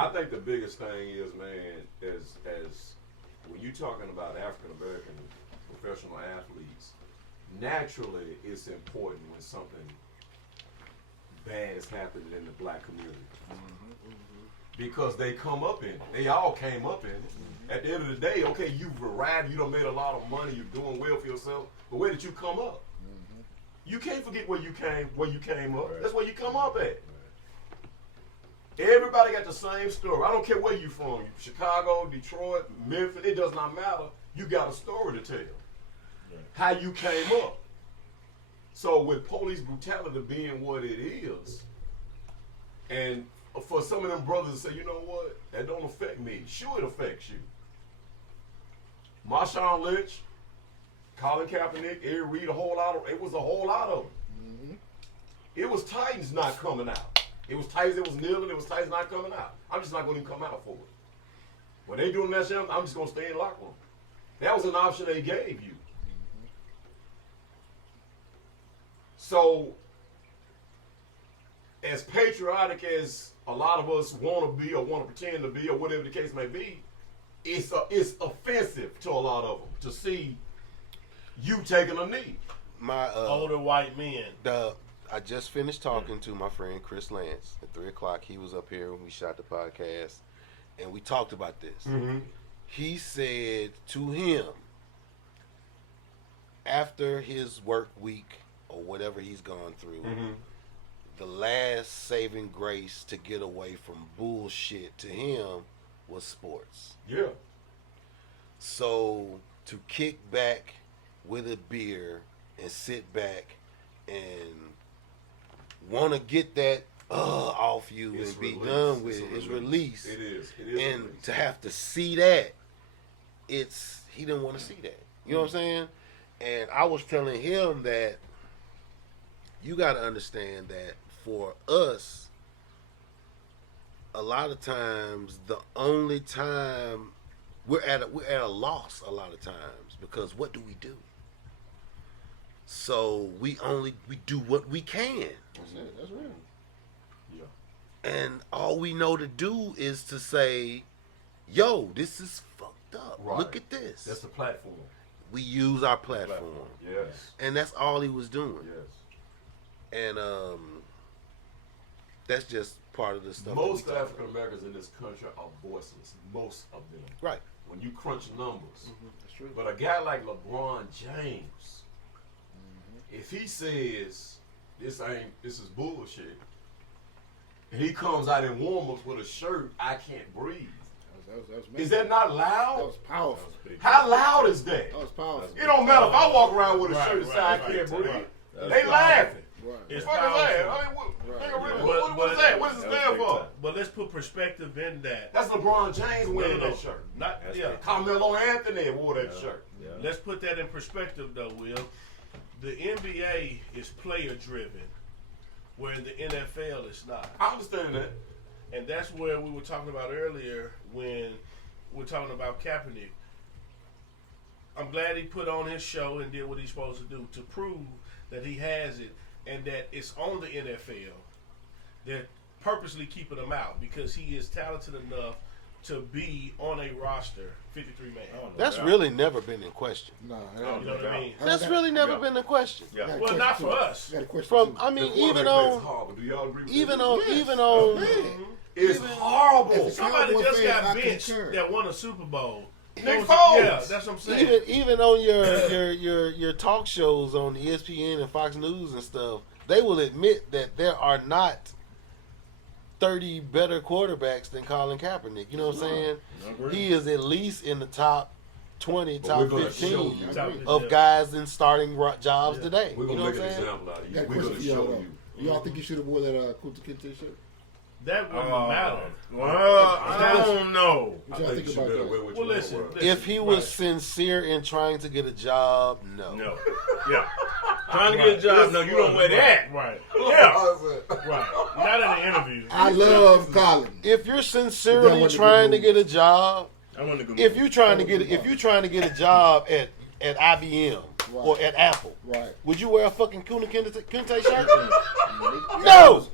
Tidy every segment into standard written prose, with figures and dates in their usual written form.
I think the biggest thing is, man, as when you're talking about African American professional athletes, naturally it's important when something bad is happening in the black community. Because they come up in it. They all came up in it. At the end of the day, okay, you've arrived, you done made a lot of money, you're doing well for yourself, but where did you come up? You can't forget where you came up. Right. That's where you come up at. Right. Everybody got the same story. I don't care where you from. Chicago, Detroit, Memphis, it does not matter. You got a story to tell. Right. How you came up. So with police brutality being what it is, and for some of them brothers to say, you know what, that don't affect me. Sure it affects you. Marshawn Lynch, Colin Kaepernick, Eric Reed, it was a whole lot of them. It was Titans not coming out. It was Titans that was kneeling, it was Titans not coming out. I'm just not going to even come out for it. When they doing that shit, I'm just going to stay in the locker room. That was an option they gave you. So, as patriotic as a lot of us want to be or want to pretend to be or whatever the case may be, it's offensive to a lot of them to see you taking a knee. My older white men. I just finished talking to my friend Chris Lance at 3:00. He was up here when we shot the podcast, and we talked about this. He said to him, after his work week or whatever he's gone through, the last saving grace to get away from bullshit to him was sports. Yeah. So to kick back with a beer and sit back and want to get that off you it's and be release. done with it's release. It is. And release. to have to see that, he didn't want to see that. You know what I'm saying? And I was telling him that you got to understand that for us, a lot of times, the only time we're at a loss a lot of times, because what do we do? So we do what we can. That's it. That's real. Yeah. And all we know to do is to say, yo, this is fucked up. Right. Look at this. That's the platform. We use our platform. Yes. And that's all he was doing. Yes. And that's just part of the stuff. Most African Americans in this country are voiceless. Most of them. Right. When you crunch numbers. That's true. But a guy like LeBron James, if he says this is bullshit, and he comes out in warm-ups with a shirt, I can't breathe. That was is that not loud? That was powerful. How loud is that? That was powerful. It don't matter if I walk around with a shirt that says I can't breathe. They laughing. Right. It's What is that? powerful. I mean, Right. what is that? What does it stand for? But let's put perspective in that. That's LeBron James wearing No. that shirt. Not That's yeah. right. Carmelo Anthony wore that shirt. Yeah. Let's put that in perspective, though, Will. The NBA is player driven, where the NFL is not. I understand that. And that's where we were talking about earlier when we're talking about Kaepernick. I'm glad he put on his show and did what he's supposed to do to prove that he has it and that it's on the NFL. They're purposely keeping him out because he is talented enough to be on a roster, 53 man. That's really never been in question. No, You know what I mean? That's really never been in question. Yeah. Well, not for us. From I mean, even on horrible. Do y'all agree with even that? on even on It's horrible. Somebody Cowboy just fan, got I benched concur. that won a Super Bowl. Nick Yeah, Foles. that's what I'm saying. even on your talk shows on ESPN and Fox News and stuff, they will admit that there are not 30 better quarterbacks than Colin Kaepernick. You know what I'm saying? He is at least in the top 20, But we're top gonna 15 show you. of guys in starting jobs today. We're You gonna know what make I'm an saying? example out of you. Got a We're question gonna for y'all show though. you. Y'all think you should have wore that Kunta Kinte shirt? That wouldn't matter. Well, I don't know. What I y'all think think you about should better that? wear what Well, you listen. wanna wear. If he was Right. sincere in trying to get a job, no. No. Yeah. Trying to get a job. No, you don't wear that. Right. Yeah. Right. Not in an interview. I love Colin. If you're sincerely trying to get a job, I want to go. if you're trying to get a job at IBM or at Apple, Right. would you wear a fucking Kunta Kinte shirt? I No. was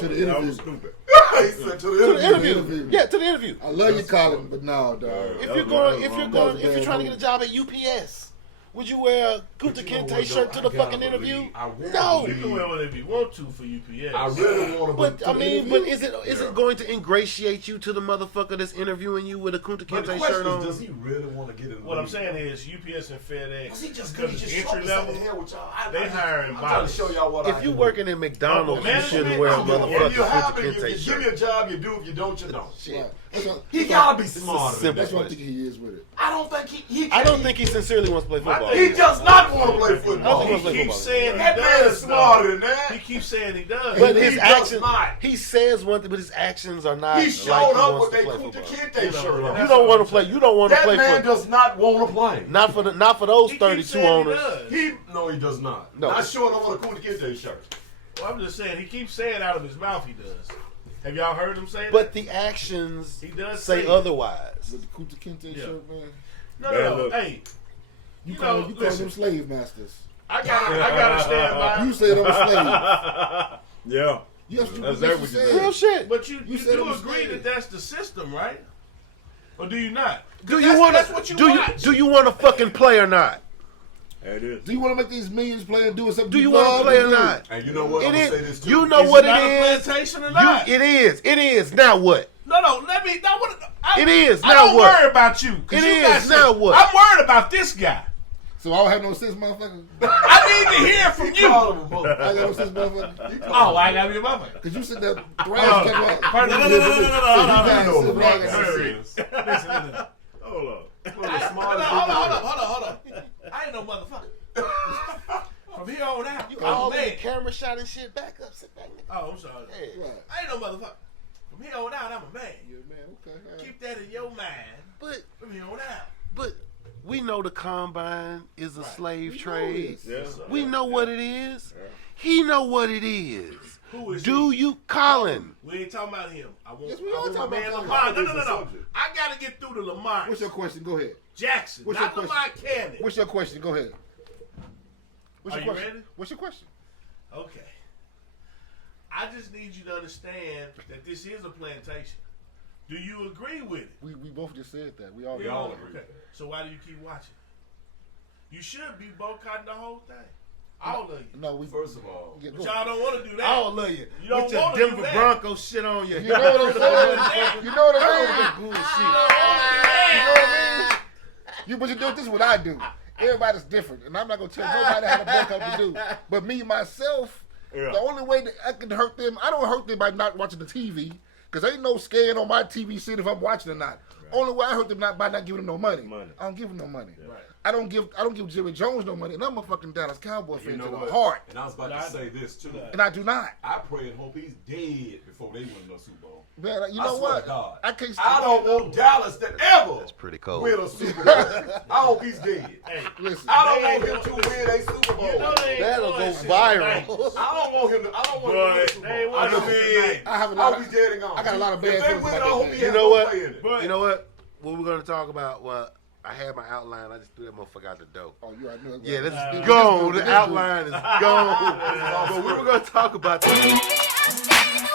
To the I interview. was stupid. He said to To the the interview. interview. Yeah, to the interview. I love you, Colin, but no, dog. If you're trying to get a job at UPS, would you wear a Kunta Kinte shirt to the fucking interview? No. You can wear whatever you want to for UPS. I really want to. But I mean, but is it going to ingratiate you to the motherfucker that's interviewing you with a Kunta But the Kinte question shirt is, on? does he really want to get in? What I'm saying is UPS and FedEx, Cause he just because it's entry level, they hiring I'm trying to show y'all what I If you can working in McDonald's, you management, shouldn't wear a I'm gonna- motherfucking If you have Kunta it, you Kinte give shirt. me a job, you do. If you don't, you don't. Shit. He gotta be smarter than That's that. what I think he is with it. I don't think he I don't think he sincerely wants to play football. he does not want to play I don't football. think he he keeps saying he That man is does. smarter though. than that. He keeps saying he does. But He his does actions, not. he says one thing, but his actions are not. He like showed he up wants with to a play Kunta football. Kinte shirt on. You don't want to play. You don't want to That play man football. does not want to play. Not for those He keeps 32 saying he owners. does. He does not. No. Not showing up on a Kunta Kinte shirt. Well, I'm just saying he keeps saying out of his mouth he does. Have y'all heard him say But that? the actions He does say say it. otherwise. With the Kunta Kinte Yeah. shirt, man. No. Hey, You know, call them listen. slave masters. I gotta stand by. You said I'm a slave. Yeah. Yes, you That's yes, exactly you what said. you Real shit. But you You said do I'm a agree slave. that that's the system, right? Or do you not? Do you want That's what you to? watch. Do you want to fucking play or not? There it is. Do you want to make these millions play and do something? Do you want to play or not? And you know what? It I'm gonna say is. this too. You know Is what it not it a is. plantation or not? It is. It is. Now what? No. Let me. No, what, It is. I Now don't what? worry about you. 'Cause It you is. got shit. Now what? I'm worried about this guy. So I don't have no sense, motherfucker. I need to hear from you. Call him a bully. I got no sense, motherfucker. Oh, I gotta be a motherfucker. Because you said that Oh, thrash came out. no. Listen. Hold on. Hold on. I ain't no motherfucker. From here on out, You I'm all a in the man. camera shot and shit. Back up. Sit back. Nigga. Oh, I'm sorry. Hey. Right. I ain't no motherfucker. From here on out, I'm a man. Yeah, man, okay. all right. Keep that in your mind. But From here on out. but we know the combine is a slave We know trade. this. Yeah. We know what it is. He know what it is. Who is Do he? you, Colin? We ain't talking about him. I want, Yes, we I are want my talking man about Lamont. Colin. No. I gotta get through to Lamont What's your question? Go ahead. Jackson, What's not your Lamont Cannon. What's your question? Go ahead. What's Are your you question? ready? What's your question? Okay. I just need you to understand that this is a plantation. Do you agree with it? We both just said that. We all all agree. agree. Okay. So why do you keep watching? You should be boycotting the whole thing. All of you. No, we First of all, Yeah, go But ahead. y'all don't want to do that. All of you. You don't With your wanna do Denver that. Broncos shit on you. You know what I'm saying? You know what I mean? But you do this is what I do. Everybody's different, and I'm not gonna tell nobody how to boycott to do. But me myself, Yeah. the only way that I can hurt them, I don't hurt them by not watching the TV, because ain't no scan on my TV seeing if I'm watching or not. Only way I hurt them by not giving them no money. I don't give them no money. Right. I don't give Jerry Jones no money, and I'm a fucking Dallas Cowboy fan you know to the what? heart, And I was about to say this too. and I do not. I pray and hope he's dead before they win no Super Bowl. Man, you I know swear what? to God. I can't. I don't want Dallas to ever That's pretty cold. win a Super Bowl. I hope he's dead. Hey, Listen. I don't want him to win a Super Bowl. you know they ain't That'll doing go that shit viral. tonight. I don't want him to. I don't want him to win a Super They ain't Bowl. winning I just shit mean, tonight. I have a I lot hope of. he's dead and gone. I got a lot of bad If they feelings win, I about hope that he game. has You know no what? play in it. But You know what? What we're gonna talk about? Well, I had my outline. I just threw that motherfucker out the door. Oh, you already know. Yeah, this Nah. is gone. The outline is gone. But we were gonna talk about that.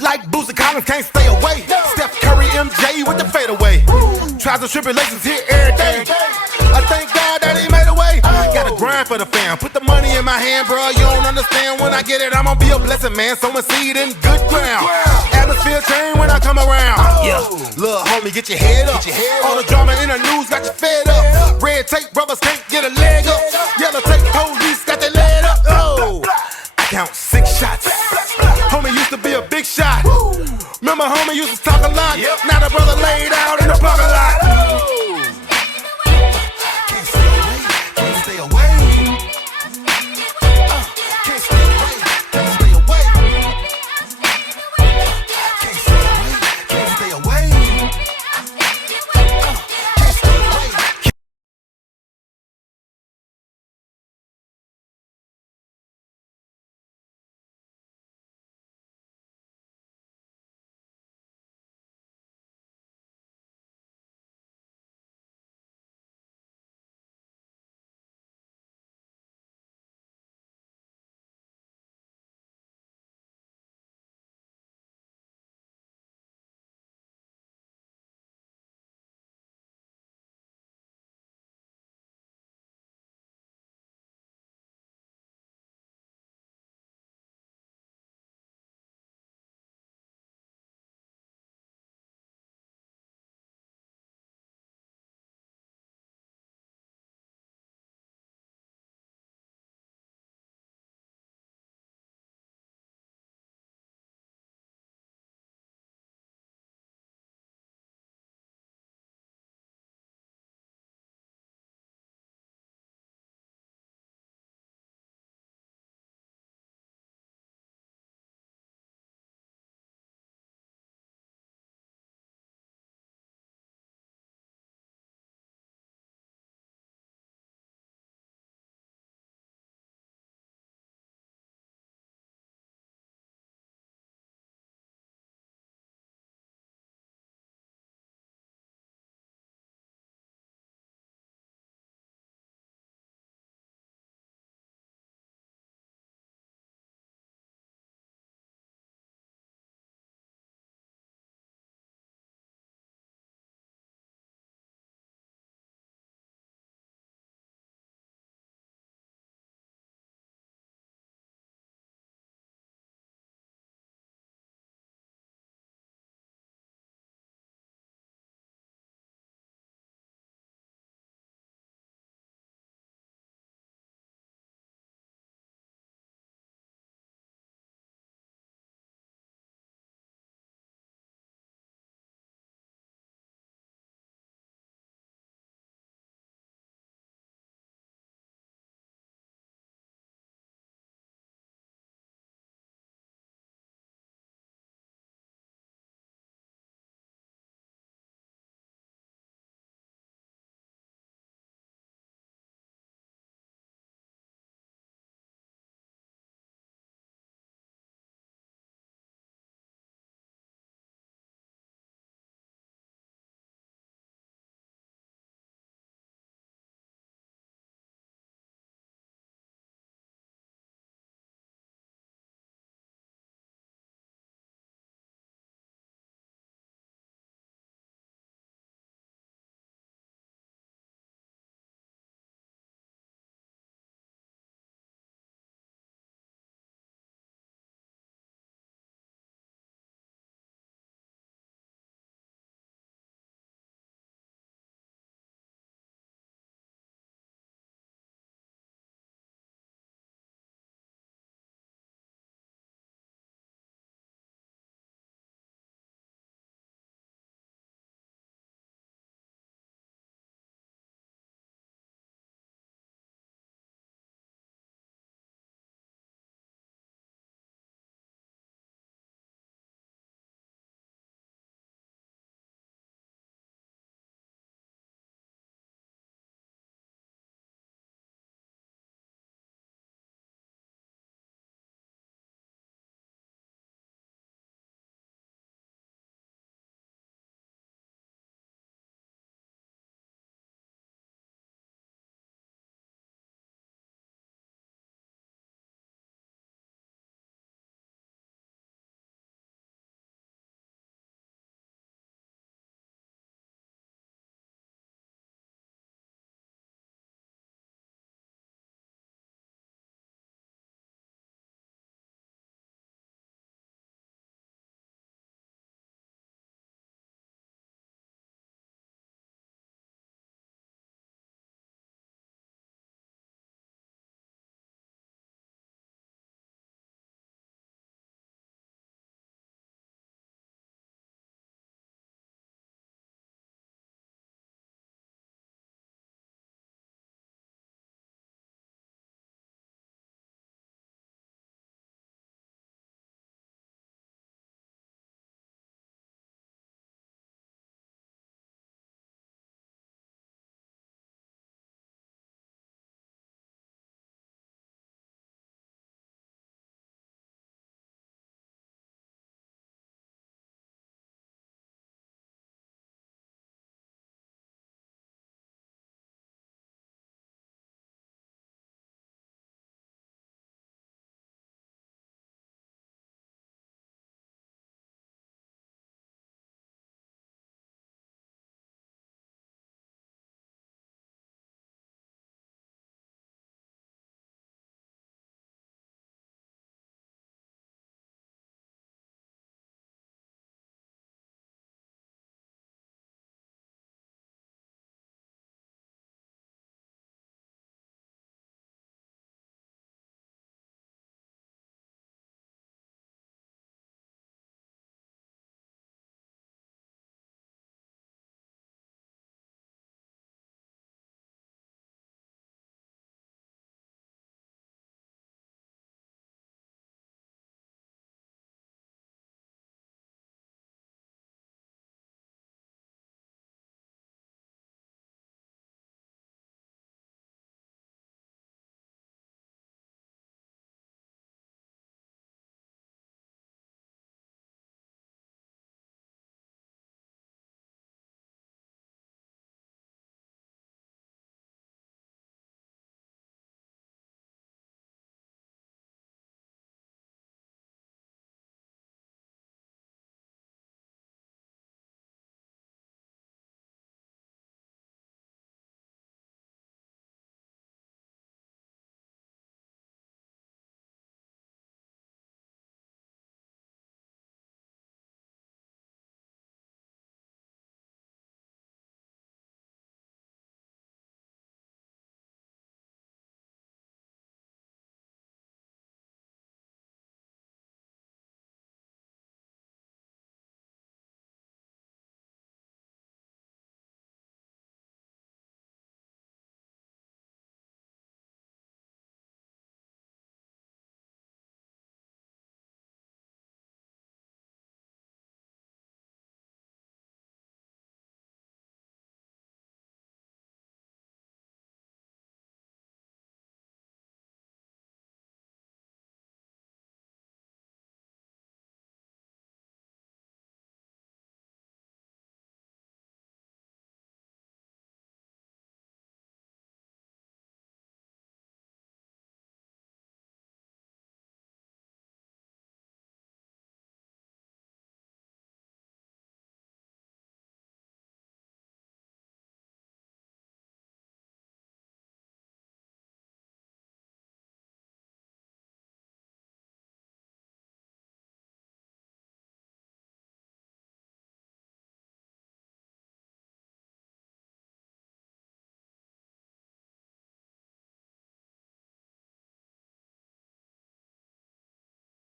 Like Booster Collins can't stay away. Steph Curry, MJ with the fadeaway. Trials and tribulations here every day. I thank God that he made a way. Gotta grind for the fam. Put the money in my hand, bro. You don't understand. When I get it, I'm gonna be a blessed man. Sowing seed in good ground. Atmosphere change when I come around. Yeah, little homie, get your head up. All the drama in the news got you fed up. Red tape brothers can't get a leg up. Yellow tape police got their leg up. Oh, I count 6 shots. Homie used to be a big shot. Remember homie used to talk a lot. Now the brother laid out in the parking lot.